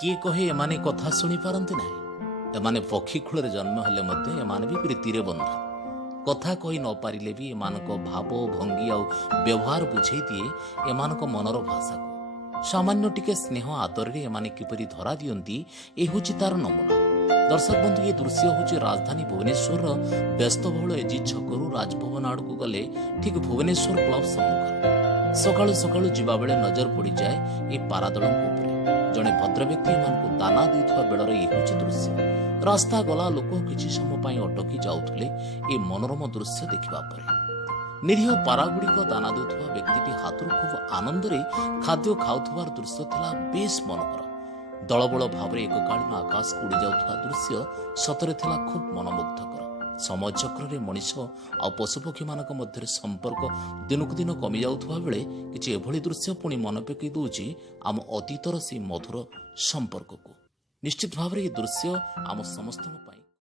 କିଏ କହେ ଏମାନେ କଥା ଶୁଣି ପାରନ୍ତି ନାହିଁ। ଏମାନେ ପକ୍ଷୀ କୂଳରେ ଜନ୍ମ ହେଲେ ମଧ୍ୟ ଏମାନେ ବି ପ୍ରୀତିରେ ବନ୍ଧା। କଥା କହି ନ ପାରିଲେ ବି ଏମାନଙ୍କ ଭାବ ଭଙ୍ଗୀ ଆଉ ବ୍ୟବହାର ବୁଝେଇ ଦିଏ ଏମାନଙ୍କ ମନର ଭାଷାକୁ। ସାମାନ୍ୟ ଟିକେ ସ୍ନେହ ଆଦରରେ ଏମାନେ କିପରି ଧରା ଦିଅନ୍ତି, ଏ ହେଉଛି ତାର ନମୁନା। ଦର୍ଶକ ବନ୍ଧୁ, ଏ ଦୃଶ୍ୟ ହେଉଛି ରାଜଧାନୀ ଭୁବନେଶ୍ୱରର ବ୍ୟସ୍ତବହୁଳ ଏଜି ଛକରୁ ରାଜଭବନ ଆଡ଼କୁ ଗଲେ ଠିକ୍ ଭୁବନେଶ୍ୱର କ୍ଲବ ସମ୍ମୁଖରେ। ସକାଳୁ ସକାଳୁ ଯିବାବେଳେ ନଜର ପଡ଼ିଯାଏ ଏ ପାରାଦଳଙ୍କ ଉପରେ। ଜଣେ ଭଦ୍ରବ୍ୟକ୍ତି ଏମାନଙ୍କୁ ଦାନା ଦେଉଥିବା ବେଳର ଏ ହେଉଛି ଦୃଶ୍ୟ। ରାସ୍ତା ଗଲା ଲୋକ କିଛି ସମୟ ପାଇଁ ଅଟକି ଯାଉଥିଲେ ଏ ମନୋରମ ଦୃଶ୍ୟ ଦେଖିବା ପରେ। ନିରୀହ ପାରାଗୁଡ଼ିକ ଦାନା ଦେଉଥିବା ବ୍ୟକ୍ତିଟି ହାତରୁ ଖୁବ୍ ଆନନ୍ଦରେ ଖାଦ୍ୟ ଖାଉଥିବାର ଦୃଶ୍ୟ ଥିଲା ବେଶ୍ ମନୋହର। ଦଳବଳ ଭାବରେ ଏକକାଳୀନ ଆକାଶକୁ ଉଡ଼ି ଯାଉଥିବା ଦୃଶ୍ୟ ସତରେ ଥିଲା ଖୁବ୍ ମନମୁଗ୍ଧକର। ସମୟ ଚକ୍ରରେ ମଣିଷ ଆଉ ପଶୁପକ୍ଷୀମାନଙ୍କ ମଧ୍ୟରେ ସମ୍ପର୍କ ଦିନକୁ ଦିନ କମି ଯାଉଥିବା ବେଳେ କିଛି ଏଭଳି ଦୃଶ୍ୟ ପୁଣି ମନେ ପକାଇ ଦେଉଛି ଆମ ଅତୀତର ସେହି ମଧୁର ସମ୍ପର୍କକୁ। ନିଶ୍ଚିତ ଭାବରେ ଏ ଦୃଶ୍ୟ ଆମ ସମସ୍ତଙ୍କ ପାଇଁ